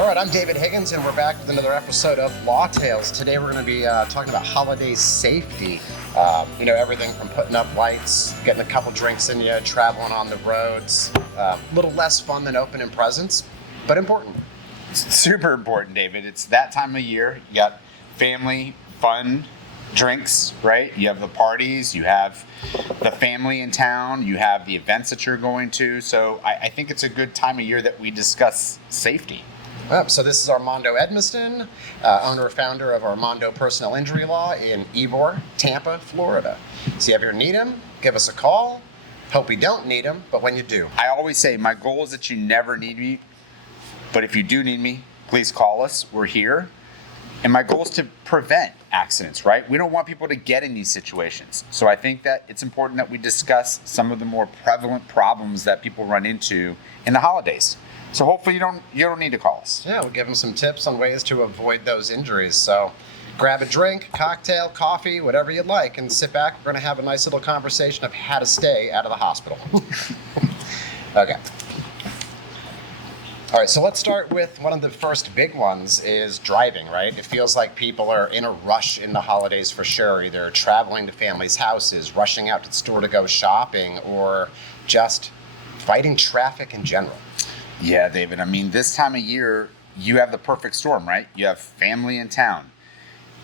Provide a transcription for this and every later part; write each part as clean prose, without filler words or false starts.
All right, I'm David Higgins, and we're back with another episode of Law Tales. Today we're going to be talking about holiday safety. Everything from putting up lights, getting a couple drinks in you, traveling on the roads. A little less fun than opening presents, but important. It's super important, David. It's that time of year. You got family, fun, drinks, right? You have the parties, you have the family in town, you have the events that you're going to. So I think it's a good time of year that we discuss safety. So this is Armando Edmiston, owner and founder of Armando Personal Injury Law in Ybor, Tampa, Florida. So if you ever need him, give us a call. Hope you don't need him, but when you do. I always say my goal is that you never need me, but if you do need me, please call us. We're here. And my goal is to prevent accidents, right? We don't want people to get in these situations. So I think that it's important that we discuss some of the more prevalent problems that people run into in the holidays. So hopefully you don't need to call us. Yeah, we'll give them some tips on ways to avoid those injuries. So grab a drink, cocktail, coffee, whatever you'd like, and sit back. We're going to have a nice little conversation of how to stay out of the hospital. Okay. All right, so let's start with one of the first big ones is driving, right? It feels like people are in a rush in the holidays for sure, either traveling to families' houses, rushing out to the store to go shopping, or just fighting traffic in general. Yeah, David. I mean, this time of year, you have the perfect storm, right? You have family in town.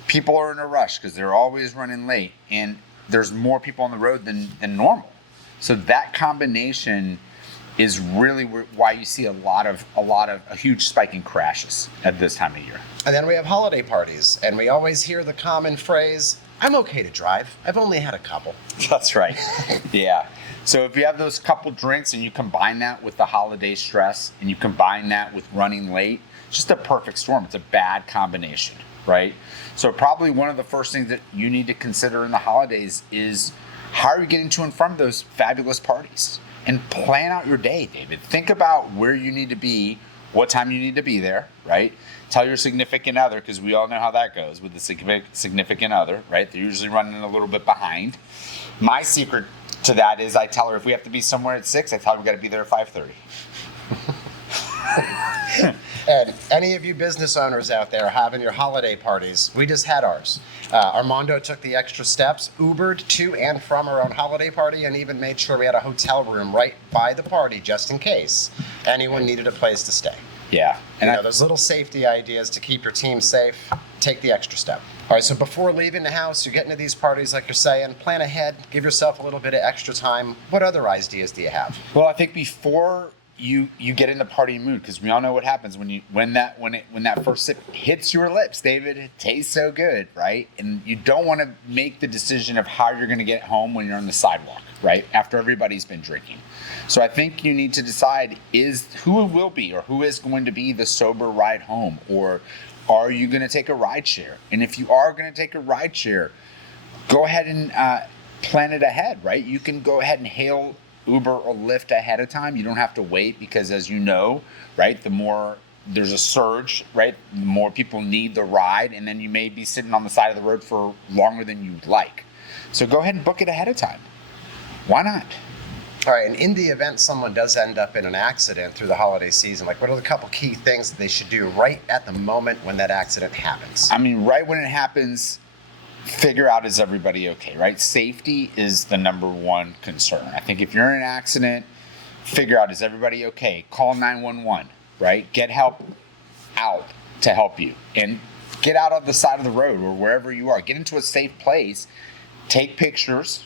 People are in a rush because they're always running late, and there's more people on the road than normal. So that combination is really why you see a huge spike in crashes at this time of year. And then we have holiday parties, and we always hear the common phrase, "I'm okay to drive. I've only had a couple." That's right. Yeah. So if you have those couple drinks and you combine that with the holiday stress and you combine that with running late, it's just a perfect storm. It's a bad combination, right? So probably one of the first things that you need to consider in the holidays is how are you getting to and from those fabulous parties? And plan out your day, David. Think about where you need to be, what time you need to be there, right? Tell your significant other, because we all know how that goes with the significant other, right? They're usually running a little bit behind. My secret to that is I tell her if we have to be somewhere at 6, I tell her we got to be there at 5:30. And any of you business owners out there having your holiday parties, we just had ours. Armando took the extra steps, Ubered to and from our own holiday party, and even made sure we had a hotel room right by the party just in case anyone needed a place to stay. Yeah. And those little safety ideas to keep your team safe, take the extra step. All right, so before leaving the house, you're getting to these parties like you're saying, plan ahead, give yourself a little bit of extra time. What other ideas do you have? Well, I think before you get in the party mood, because we all know what happens when that first sip hits your lips, David. It tastes so good, right? And you don't want to make the decision of how you're going to get home when you're on the sidewalk, right? After everybody's been drinking. So I think you need to decide who will be or who is going to be the sober ride home, or are you going to take a ride share? And if you are going to take a ride share, go ahead and plan it ahead, right? You can go ahead and hail Uber or Lyft ahead of time. You don't have to wait because, as you know, right, the more there's a surge, right, the more people need the ride, and then you may be sitting on the side of the road for longer than you'd like. So go ahead and book it ahead of time. Why not? All right, and in the event someone does end up in an accident through the holiday season, like what are the couple key things that they should do right at the moment when that accident happens? I mean, right when it happens, figure out, is everybody okay, right? Safety is the number one concern. I think if you're in an accident, figure out, is everybody okay? Call 911, right? Get help out to help you. And get out on the side of the road or wherever you are. Get into a safe place. Take pictures.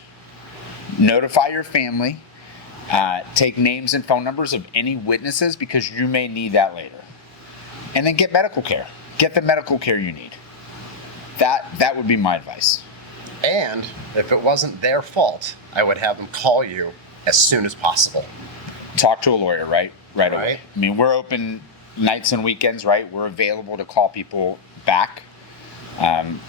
Notify your family. Take names and phone numbers of any witnesses because you may need that later. And then get medical care. Get the medical care you need. That would be my advice. And if it wasn't their fault, I would have them call you as soon as possible. Talk to a lawyer, right away. I mean, we're open nights and weekends, right? We're available to call people back.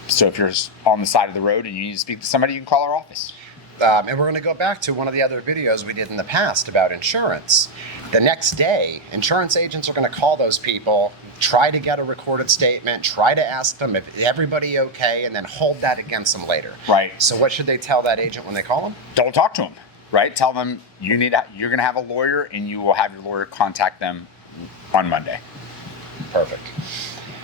So if you're on the side of the road and you need to speak to somebody, you can call our office. And we're going to go back to one of the other videos we did in the past about insurance. The next day, insurance agents are going to call those people, try to get a recorded statement, try to ask them if everybody okay, and then hold that against them later. Right. So what should they tell that agent when they call them? Don't talk to them, right? Tell them you're going to have a lawyer and you will have your lawyer contact them on Monday. Perfect.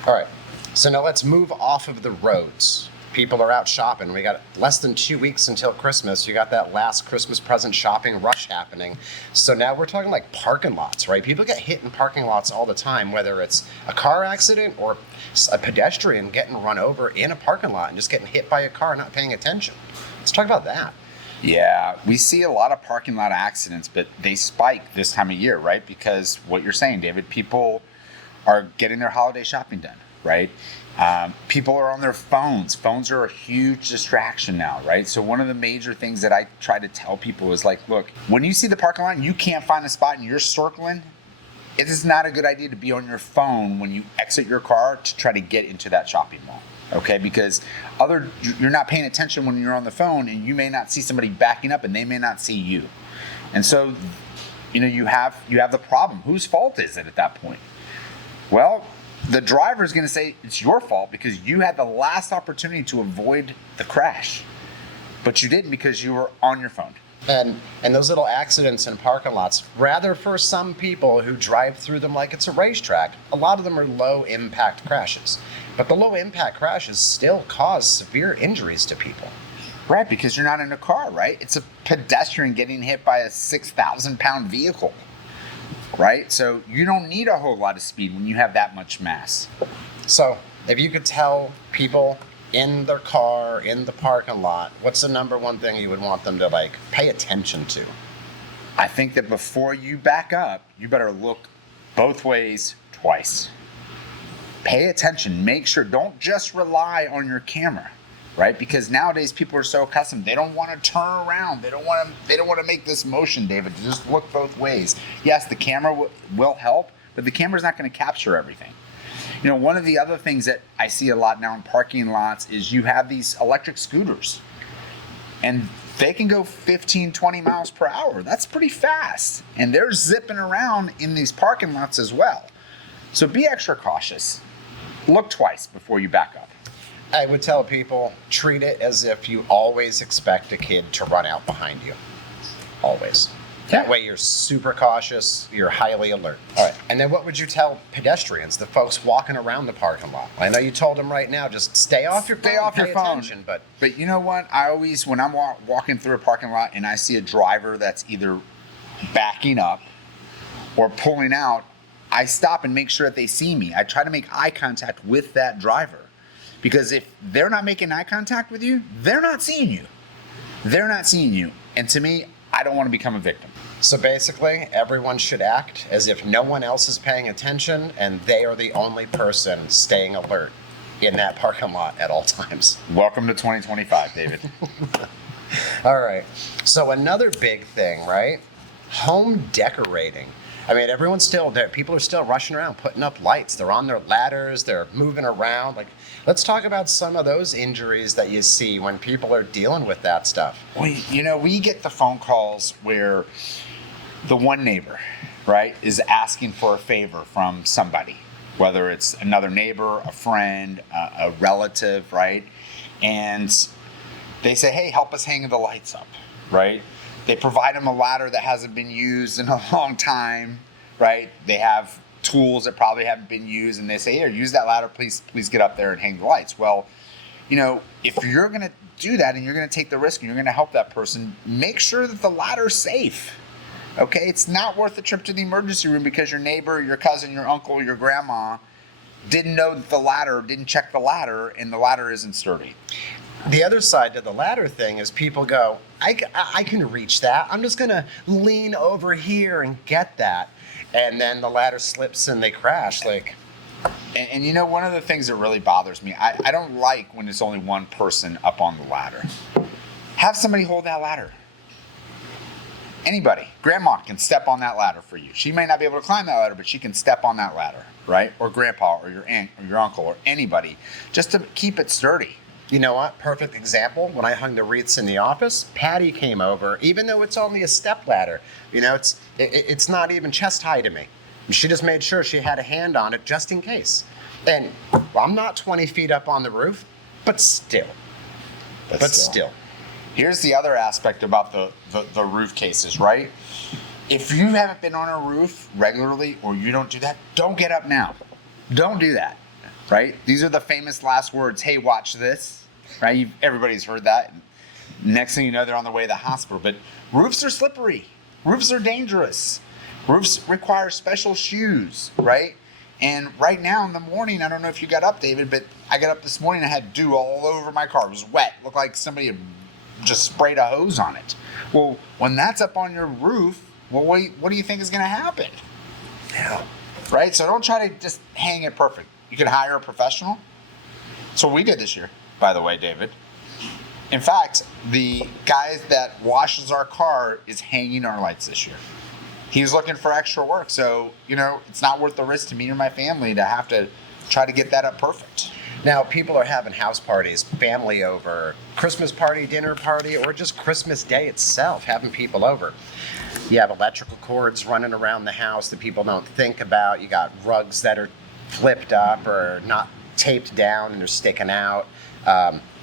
All right. So now let's move off of the roads. People are out shopping. We got less than 2 weeks until Christmas. You got that last Christmas present shopping rush happening. So now we're talking like parking lots, right? People get hit in parking lots all the time, whether it's a car accident or a pedestrian getting run over in a parking lot and just getting hit by a car not paying attention. Let's talk about that. Yeah, we see a lot of parking lot accidents, but they spike this time of year, right? Because what you're saying, David, people are getting their holiday shopping done, right? People are on their phones. Phones are a huge distraction now, right? So one of the major things that I try to tell people is like, look, when you see the parking lot and you can't find a spot and you're circling, it is not a good idea to be on your phone when you exit your car to try to get into that shopping mall. Okay, because you're not paying attention when you're on the phone, and you may not see somebody backing up, and they may not see you, and so you have the problem. Whose fault is it at that point? Well, the driver is going to say it's your fault because you had the last opportunity to avoid the crash, but you didn't because you were on your phone. And those little accidents in parking lots, rather for some people who drive through them like it's a racetrack, a lot of them are low impact crashes. But the low impact crashes still cause severe injuries to people. Right, because you're not in a car, right? It's a pedestrian getting hit by a 6,000-pound vehicle, right? So you don't need a whole lot of speed when you have that much mass. So if you could tell people in their car, in the parking lot, what's the number one thing you would want them to like pay attention to? I think that before you back up, you better look both ways twice. Pay attention, make sure, don't just rely on your camera, right? Because nowadays people are so accustomed, they don't want to turn around. They don't want to make this motion, David, to just look both ways. Yes, the camera will help, but the camera's not going to capture everything. One of the other things that I see a lot now in parking lots is you have these electric scooters, and they can go 15, 20 miles per hour. That's pretty fast. And they're zipping around in these parking lots as well. So be extra cautious. Look twice before you back up. I would tell people, treat it as if you always expect a kid to run out behind you. Always. That way you're super cautious, you're highly alert. All right. And then what would you tell pedestrians, the folks walking around the parking lot? I know you told them right now, just stay off your phone, pay attention, But you know what? I always, when I'm walking through a parking lot and I see a driver that's either backing up or pulling out, I stop and make sure that they see me. I try to make eye contact with that driver. Because if they're not making eye contact with you, they're not seeing you. They're not seeing you. And to me, I don't want to become a victim. So basically, everyone should act as if no one else is paying attention and they are the only person staying alert in that parking lot at all times. Welcome to 2025, David. All right. So another big thing, right? Home decorating. I mean, everyone's still there. People are still rushing around, putting up lights. They're on their ladders. They're moving around. Like, let's talk about some of those injuries that you see when people are dealing with that stuff. We get the phone calls where the one neighbor, right, is asking for a favor from somebody, whether it's another neighbor, a friend, a relative, right? And they say, hey, help us hang the lights up, right? They provide them a ladder that hasn't been used in a long time, right? They have tools that probably haven't been used, and they say, here, use that ladder, please get up there and hang the lights. Well, if you're going to do that and you're going to take the risk and you're going to help that person, make sure that the ladder's safe, okay? It's not worth the trip to the emergency room because your neighbor, your cousin, your uncle, your grandma didn't know that didn't check the ladder, and the ladder isn't sturdy. The other side to the ladder thing is people go, I can reach that. I'm just going to lean over here and get that. And then the ladder slips and they crash. And one of the things that really bothers me, I don't like when there's only one person up on the ladder. Have somebody hold that ladder. Anybody. Grandma can step on that ladder for you. She may not be able to climb that ladder, but she can step on that ladder, right? Or grandpa or your aunt or your uncle or anybody, just to keep it sturdy. You know what? Perfect example. When I hung the wreaths in the office, Patty came over, even though it's only a step ladder. It's not even chest high to me. She just made sure she had a hand on it just in case. And I'm not 20 feet up on the roof, but still. But still. Here's the other aspect about the roof cases, right? If you haven't been on a roof regularly or you don't do that, don't get up now. Don't do that, right? These are the famous last words. Hey, watch this, right? Everybody's heard that. Next thing you know, they're on the way to the hospital. But roofs are slippery. Roofs are dangerous. Roofs require special shoes, right? And right now in the morning, I don't know if you got up, David, but I got up this morning and I had dew all over my car. It was wet. It looked like somebody had just sprayed a hose on it. Well, when that's up on your roof, well, what do you think is going to happen? Yeah. Right? So don't try to just hang it perfect. You can hire a professional. So we did this year, by the way, David. In fact, the guy that washes our car is hanging our lights this year. He's looking for extra work. So, it's not worth the risk to me or my family to have to try to get that up perfect. Now, people are having house parties, family over, Christmas party, dinner party, or just Christmas Day itself, having people over. You have electrical cords running around the house that people don't think about. You got rugs that are flipped up or not taped down and they're sticking out.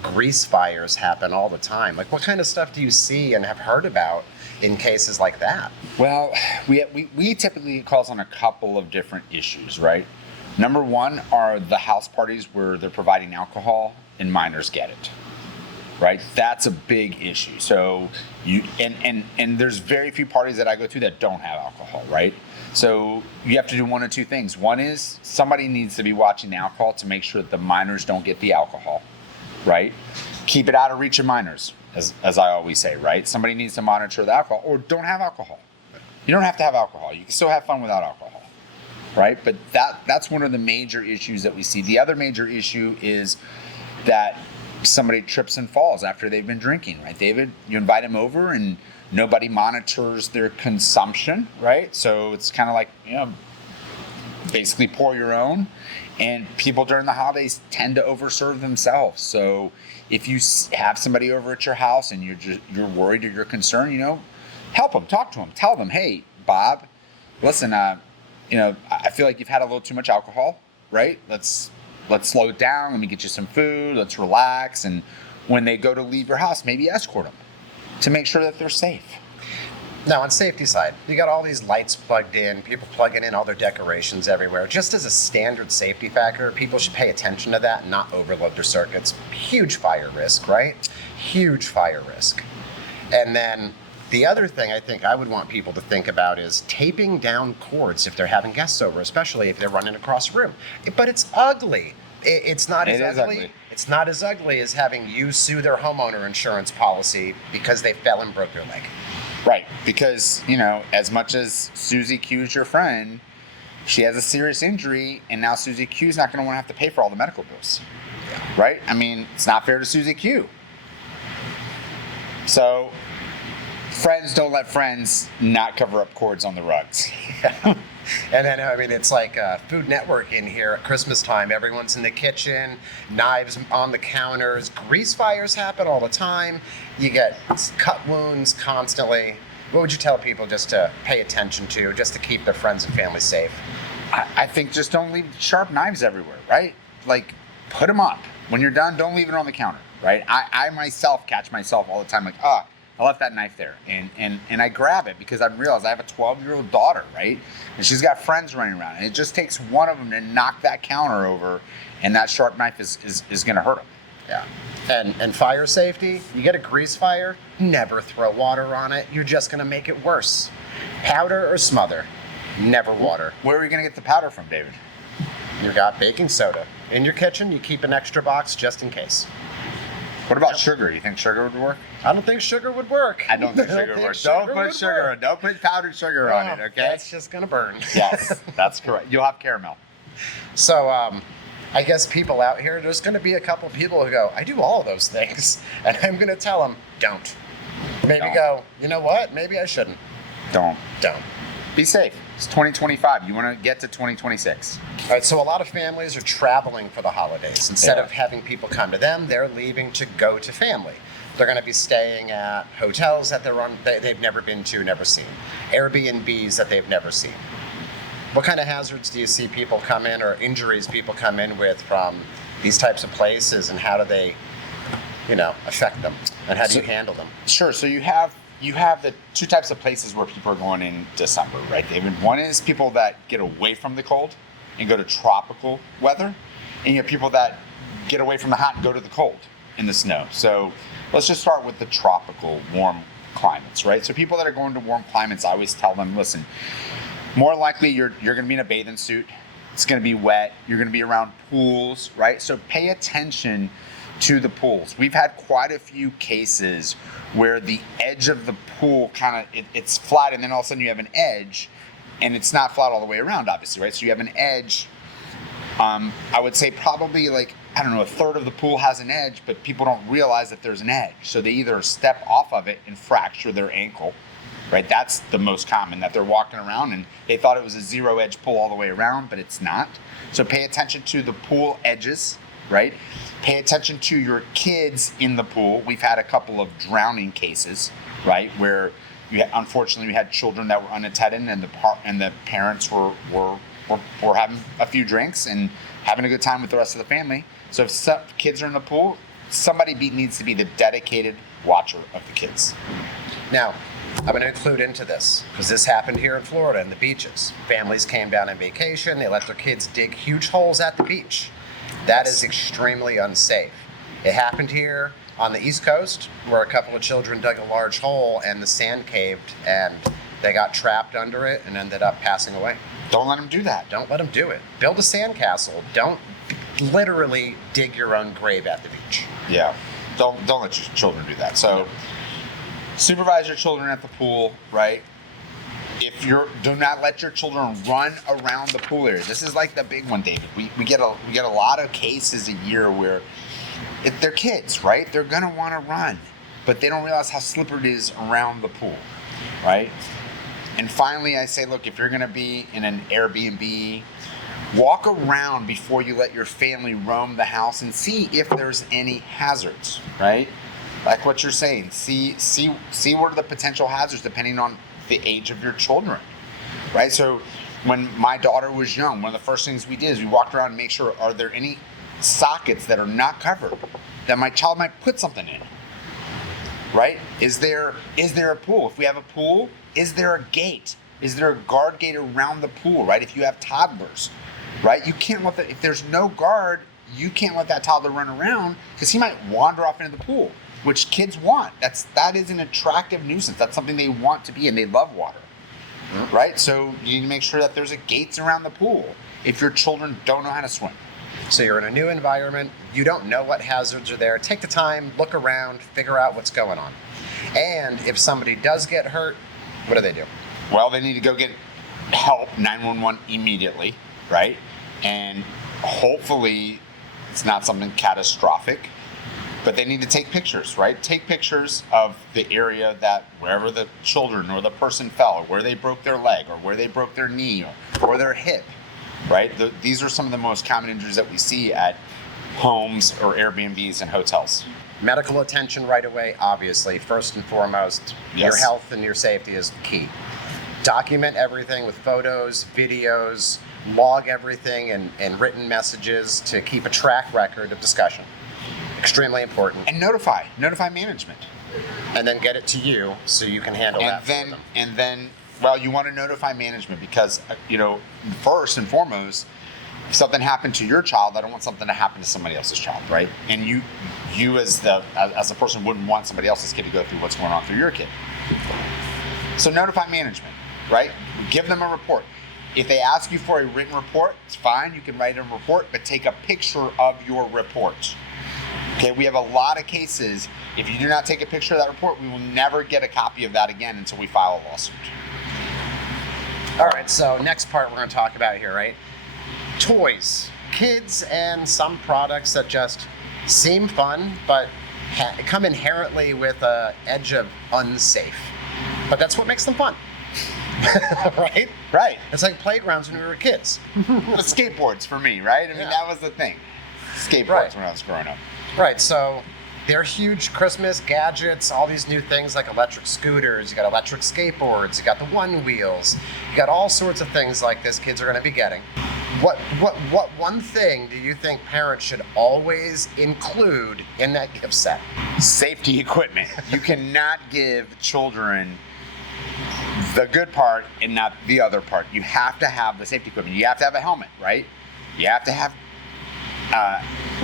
Grease fires happen all the time. Like, what kind of stuff do you see and have heard about in cases like that? Well, we typically calls on a couple of different issues, right? Number one are the house parties where they're providing alcohol and minors get it, right? That's a big issue. So and there's very few parties that I go to that don't have alcohol, right? So you have to do one of two things. One is somebody needs to be watching the alcohol to make sure that the minors don't get the alcohol, right? Keep it out of reach of minors, as I always say, right? Somebody needs to monitor the alcohol or don't have alcohol. You don't have to have alcohol. You can still have fun without alcohol, right? But that's one of the major issues that we see. The other major issue is that somebody trips and falls after they've been drinking, right, David? You invite them over and nobody monitors their consumption, right? So it's kind of like, basically pour your own. And people during the holidays tend to overserve themselves. So if you have somebody over at your house and you're worried or you're concerned, help them, talk to them, tell them, hey, Bob, listen, I feel like you've had a little too much alcohol, right? Let's slow it down. Let me get you some food. Let's relax. And when they go to leave your house, maybe escort them to make sure that they're safe. Now, on safety side, you got all these lights plugged in, people plugging in all their decorations everywhere. Just as a standard safety factor, people should pay attention to that and not overload their circuits. Huge fire risk, right? Huge fire risk. And then the other thing I think I would want people to think about is taping down cords if they're having guests over, especially if they're running across the room. But it's ugly. It's not as ugly. It's not as ugly as having you sue their homeowner insurance policy because they fell and broke their leg. Right, because, as much as Susie Q's your friend, she has a serious injury, and now Susie Q's not going to want to have to pay for all the medical bills, right? I mean, it's not fair to Susie Q. So, friends don't let friends not cover up cords on the rugs. Yeah. And then, it's like Food Network in here at Christmas time. Everyone's in the kitchen, knives on the counters, grease fires happen all the time. You get cut wounds constantly. What would you tell people just to pay attention to, just to keep their friends and family safe? I think just don't leave sharp knives everywhere, right? Like, put them up. When you're done, don't leave it on the counter, right? I myself catch myself all the time like, I left that knife there. And I grab it because I realize I have a 12-year-old daughter, right? And she's got friends running around. And it just takes one of them to knock that counter over, and that sharp knife is going to hurt them. Yeah. And fire safety, you get a grease fire, never throw water on it. You're just going to make it worse. Powder or smother, never water. Where are you going to get the powder from, David? You got baking soda. In your kitchen, you keep an extra box just in case. What about sugar? You think sugar would work? I don't think sugar would work. I don't think sugar would work. Don't put sugar on. Don't put powdered sugar on it, okay? That's just going to burn. Yes, that's correct. You'll have caramel. So, I guess people out here, there's going to be a couple people who go, I do all of those things. And I'm going to tell them, don't. Maybe go, you know what? Maybe I shouldn't. Don't. Be safe. It's 2025. You want to get to 2026. All right, so a lot of families are traveling for the holidays. Instead of having people come to them, they're leaving to go to family. They're going to be staying at hotels that they've never been to, never seen. Airbnbs that they've never seen. What kind of hazards do you see people come in, or injuries people come in with from these types of places, and how do they, affect them? And how do you handle them? Sure. So you have the two types of places where people are going in December, right, David? One is people that get away from the cold, and go to tropical weather, and you have people that get away from the hot and go to the cold in the snow. So let's just start with the tropical warm climates, right? So people that are going to warm climates, I always tell them, listen, more likely you're going to be in a bathing suit. It's going to be wet. You're going to be around pools, right? So pay attention to the pools. We've had quite a few cases where the edge of the pool it's flat, and then all of a sudden you have an edge, and it's not flat all the way around, obviously, right? So you have an edge. I would say probably a third of the pool has an edge, but people don't realize that there's an edge. So they either step off of it and fracture their ankle, right? That's the most common, that they're walking around and they thought it was a zero edge pool all the way around, but it's not. So pay attention to the pool edges, right? Pay attention to your kids in the pool. We've had a couple of drowning cases, right? Where unfortunately we had children that were unattended, and the parents were having a few drinks and having a good time with the rest of the family. So if some kids are in the pool, somebody needs to be the dedicated watcher of the kids. Now, I'm going to include into this, because this happened here in Florida in the beaches. Families came down on vacation. They let their kids dig huge holes at the beach. That is extremely unsafe. It happened here on the East Coast, where a couple of children dug a large hole and the sand caved and they got trapped under it and ended up passing away. Don't let them do that. Don't let them do it. Build a sandcastle. Don't literally dig your own grave at the beach. Yeah. Don't let your children do that. So supervise your children at the pool, right? Do not let your children run around the pool area. This is like the big one, David. We get a lot of cases a year where if they're kids, right? They're gonna want to run, but they don't realize how slippery it is around the pool, right? And finally, I say, look, if you're gonna be in an Airbnb, walk around before you let your family roam the house and see if there's any hazards, right? Like what you're saying, see what are the potential hazards depending on the age of your children, right? So when my daughter was young, one of the first things we did is we walked around and make sure, are there any sockets that are not covered that my child might put something in, right? Is there a pool? If we have a pool, is there a gate? Is there a guard gate around the pool, right? If you have toddlers, right? You can't let if there's no guard, you can't let that toddler run around because he might wander off into the pool, which kids want. That is an attractive nuisance. That's something they want to be, and they love water, right? So you need to make sure that there's a gates around the pool if your children don't know how to swim. So you're in a new environment. You don't know what hazards are there. Take the time, look around, figure out what's going on. And if somebody does get hurt, what do? Well, they need to go get help, 911 immediately, right? And hopefully it's not something catastrophic, but they need to take pictures, right? Take pictures of the area that wherever the children or the person fell, or where they broke their leg, or where they broke their knee, or their hip, right? These are some of the most common injuries that we see at homes or Airbnbs and hotels. Medical attention right away, obviously. First and foremost, Yes. Your health and your safety is key. Document everything with photos, videos, log everything and written messages to keep a track record of discussion. Extremely important. And notify management. And then get it to you so you can handle that for them. And then, well, you want to notify management because, first and foremost, if something happened to your child, I don't want something to happen to somebody else's child, right? And you as a person wouldn't want somebody else's kid to go through what's going on through your kid. So notify management, right? Give them a report. If they ask you for a written report, it's fine. You can write a report, but take a picture of your report. Okay, we have a lot of cases. If you do not take a picture of that report, we will never get a copy of that again until we file a lawsuit. All right, so next part we're going to talk about here, right? Toys. Kids and some products that just seem fun, but come inherently with an edge of unsafe. But that's what makes them fun. Right? Right. It's like playgrounds when we were kids. The skateboards for me, right? I mean, Yeah. that was the thing. Skateboards Right. when I was growing up. Right, so they're huge Christmas gadgets, all these new things like electric scooters, you got electric skateboards, you got the one wheels, you got all sorts of things like this kids are going to be getting. What one thing do you think parents should always include in that gift set? Safety equipment. You cannot give children the good part and not the other part. You have to have the safety equipment. You have to have a helmet, right? You have to have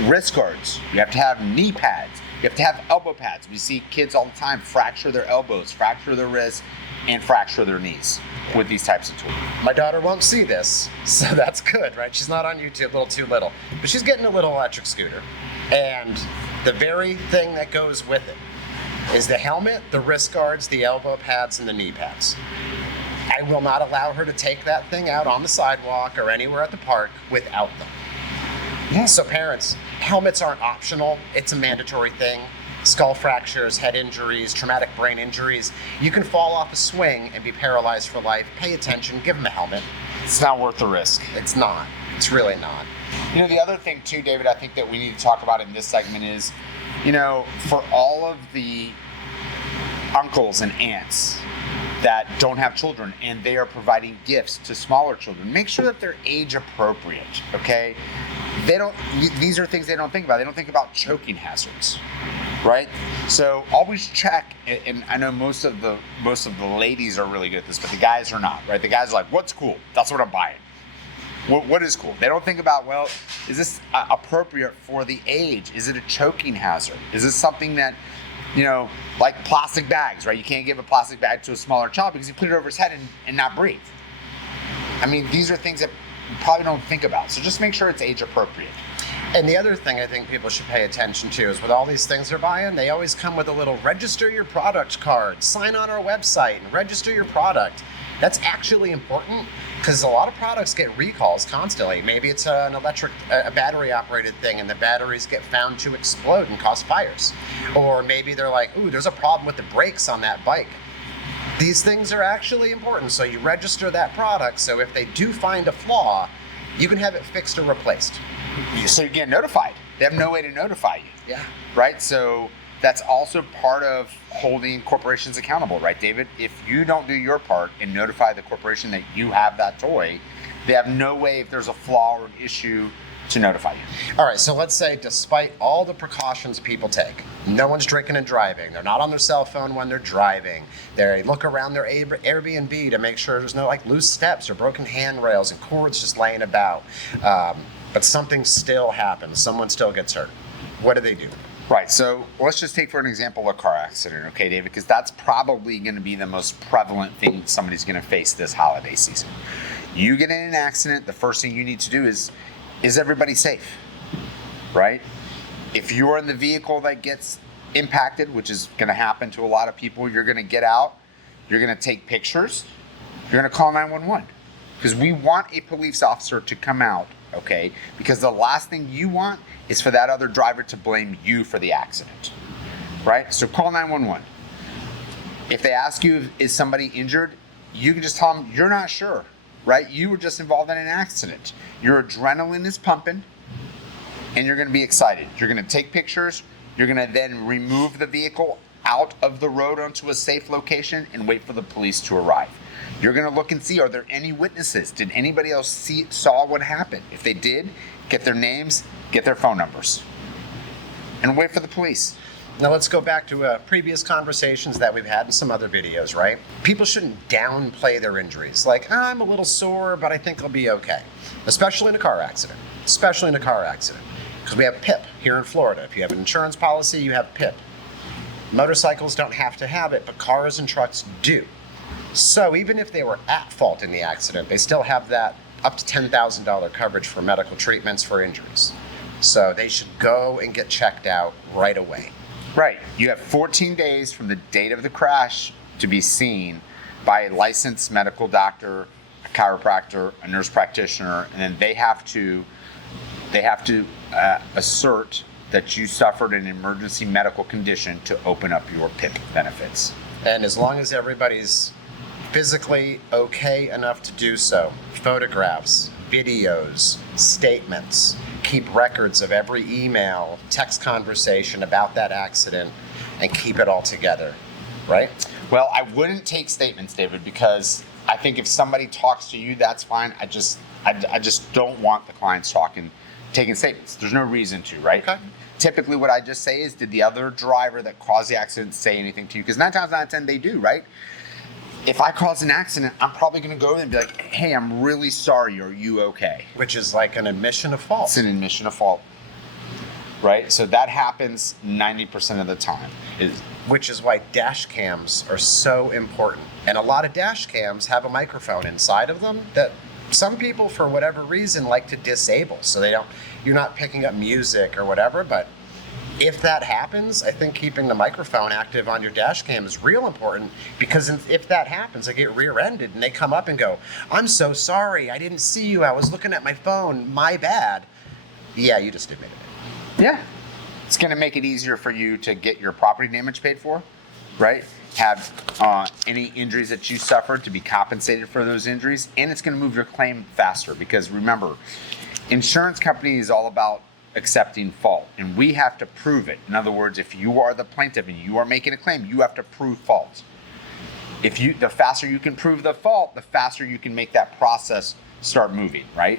wrist guards. You have to have knee pads. You have to have elbow pads. We see kids all the time fracture their elbows, fracture their wrists, and fracture their knees with these types of tools. My daughter won't see this, so that's good, right? She's not on YouTube, a little too little. But she's getting a little electric scooter. And the very thing that goes with it is the helmet, the wrist guards, the elbow pads, and the knee pads. I will not allow her to take that thing out on the sidewalk or anywhere at the park without them. Yeah. So parents, helmets aren't optional. It's a mandatory thing. Skull fractures, head injuries, traumatic brain injuries. You can fall off a swing and be paralyzed for life. Pay attention, give them a helmet. It's not worth the risk. It's not. It's really not. You know, the other thing too, David, I think that we need to talk about in this segment is, you know, for all of the uncles and aunts that don't have children and they are providing gifts to smaller children, make sure that they're age appropriate, okay? These are things they don't think about. They don't think about choking hazards, right? So always check, and I know most of the ladies are really good at this, but the guys are not, right? The guys are like, what's cool? That's what I'm buying. What is cool? They don't think about, well, is this appropriate for the age? Is it a choking hazard? Is this something that, you know, like plastic bags, right? You can't give a plastic bag to a smaller child because you put it over his head and not breathe. I mean, these are things that you probably don't think about. So just make sure it's age appropriate. And the other thing I think people should pay attention to is with all these things they're buying, they always come with a little register your product card, sign on our website and register your product. That's actually important because a lot of products get recalls constantly. Maybe it's an a battery operated thing and the batteries get found to explode and cause fires. Or maybe they're like, ooh, there's a problem with the brakes on that bike. These things are actually important. So you register that product. So if they do find a flaw, you can have it fixed or replaced. So you get notified. They have no way to notify you. Yeah. Right? So that's also part of holding corporations accountable, right, David? If you don't do your part and notify the corporation that you have that toy, they have no way, if there's a flaw or an issue, to notify you. All right, so let's say despite all the precautions people take, no one's drinking and driving, they're not on their cell phone when they're driving, they look around their Airbnb to make sure there's no like loose steps or broken handrails and cords just laying about, but something still happens, someone still gets hurt. What do they do? Right, so let's just take for an example a car accident, okay, David? Because that's probably going to be the most prevalent thing somebody's going to face this holiday season. You get in an accident, the first thing you need to do is everybody safe, right? If you're in the vehicle that gets impacted, which is going to happen to a lot of people, you're going to get out, you're going to take pictures, you're going to call 911. Because we want a police officer to come out, okay? Because the last thing you want is for that other driver to blame you for the accident, right? So call 911. If they ask you, is somebody injured, you can just tell them you're not sure, right? You were just involved in an accident. Your adrenaline is pumping, and you're going to be excited. You're going to take pictures. You're going to then remove the vehicle out of the road onto a safe location and wait for the police to arrive. You're going to look and see, are there any witnesses? Did anybody else saw what happened? If they did, get their names, get their phone numbers, and wait for the police. Now let's go back to previous conversations that we've had in some other videos, right? People shouldn't downplay their injuries. Like, I'm a little sore, but I think I'll be okay. Especially in a car accident. Especially in a car accident. Because we have PIP here in Florida. If you have an insurance policy, you have PIP. Motorcycles don't have to have it, but cars and trucks do. So even if they were at fault in the accident, they still have that up to $10,000 coverage for medical treatments for injuries. So they should go and get checked out right away. Right. You have 14 days from the date of the crash to be seen by a licensed medical doctor, a chiropractor, a nurse practitioner, and then they have to assert that you suffered an emergency medical condition to open up your PIP benefits. And as long as everybody's physically okay enough to do so, photographs, videos, statements, keep records of every email, text conversation about that accident, and keep it all together, right? Well, I wouldn't take statements, David, because I think if somebody talks to you, that's fine. I just don't want the clients taking statements. There's no reason to, right? Okay. Typically what I just say is, did the other driver that caused the accident say anything to you? Because 9 times out of 10 they do, right? if I cause an accident, I'm probably going to go there and be like, hey, I'm really sorry. Are you okay? Which is like an admission of fault. It's an admission of fault. Right? So that happens 90% of the time. Which is why dash cams are so important. And a lot of dash cams have a microphone inside of them that some people, for whatever reason, like to disable. So you're not picking up music or whatever. But if that happens, I think keeping the microphone active on your dash cam is real important, because if that happens, I get rear-ended and they come up and go, I'm so sorry. I didn't see you. I was looking at my phone. My bad. Yeah, you just admitted it. Yeah. It's going to make it easier for you to get your property damage paid for, right? Have any injuries that you suffered to be compensated for those injuries. And it's going to move your claim faster, because remember, insurance company is all about accepting fault, and we have to prove it. In other words, if you are the plaintiff and you are making a claim, you have to prove fault. The faster you can prove the fault, the faster you can make that process start moving, right?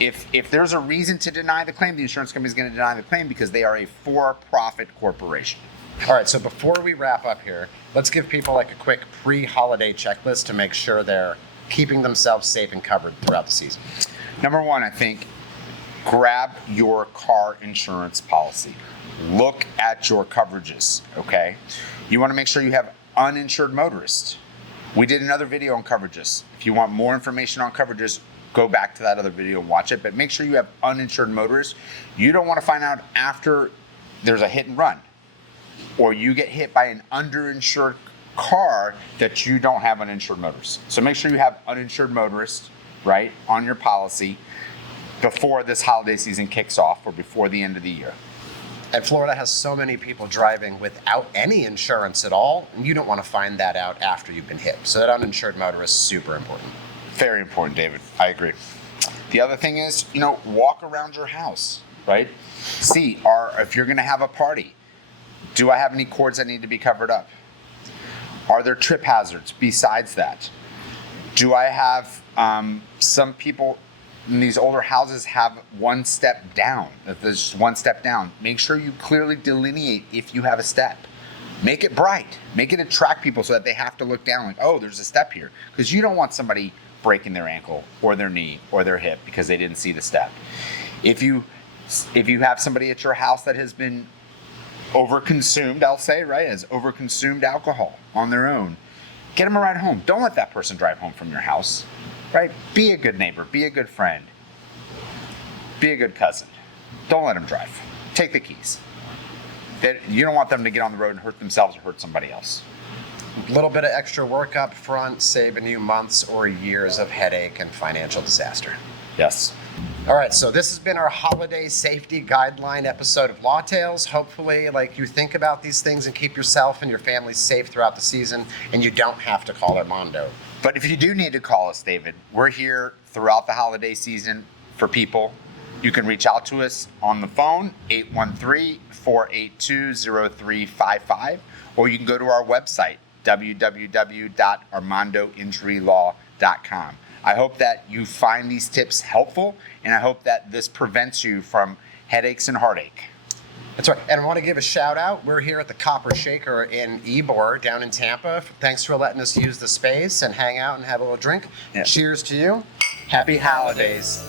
If there's a reason to deny the claim, the insurance company is going to deny the claim because they are a for-profit corporation. All right, so before we wrap up here, let's give people like a quick pre-holiday checklist to make sure they're keeping themselves safe and covered throughout the season. Number one, I think, grab your car insurance policy. Look at your coverages, okay? You want to make sure you have uninsured motorists. We did another video on coverages. If you want more information on coverages, go back to that other video and watch it, but make sure you have uninsured motorists. You don't want to find out after there's a hit and run, or you get hit by an underinsured car that you don't have uninsured motorists. So make sure you have uninsured motorists, right, on your policy before this holiday season kicks off or before the end of the year. And Florida has so many people driving without any insurance at all, and you don't want to find that out after you've been hit. So that uninsured motorist is super important. Very important, David. I agree. The other thing is, walk around your house, right? See, if you're going to have a party, do I have any cords that need to be covered up? Are there trip hazards besides that? Do I have some people in these older houses have one step down? If there's just one step down, make sure you clearly delineate if you have a step. Make it bright. Make it attract people so that they have to look down like, oh, there's a step here. Because you don't want somebody breaking their ankle or their knee or their hip because they didn't see the step. If you have somebody at your house that has been overconsumed, I'll say, right, has overconsumed alcohol on their own, get them a ride home. Don't let that person drive home from your house, right? Be a good neighbor. Be a good friend. Be a good cousin. Don't let them drive. Take the keys. You don't want them to get on the road and hurt themselves or hurt somebody else. A little bit of extra work up front, saving you months or years of headache and financial disaster. Yes. All right, so this has been our holiday safety guideline episode of Law Tales. Hopefully, you think about these things and keep yourself and your family safe throughout the season, and you don't have to call Armando. But if you do need to call us, David, we're here throughout the holiday season for people. You can reach out to us on the phone, 813-482-0355, or you can go to our website, www.armandoinjurylaw.com. I hope that you find these tips helpful, and I hope that this prevents you from headaches and heartache. That's right. And I want to give a shout out. We're here at the Copper Shaker in Ybor down in Tampa. Thanks for letting us use the space and hang out and have a little drink. Yeah. Cheers to you. Happy holidays.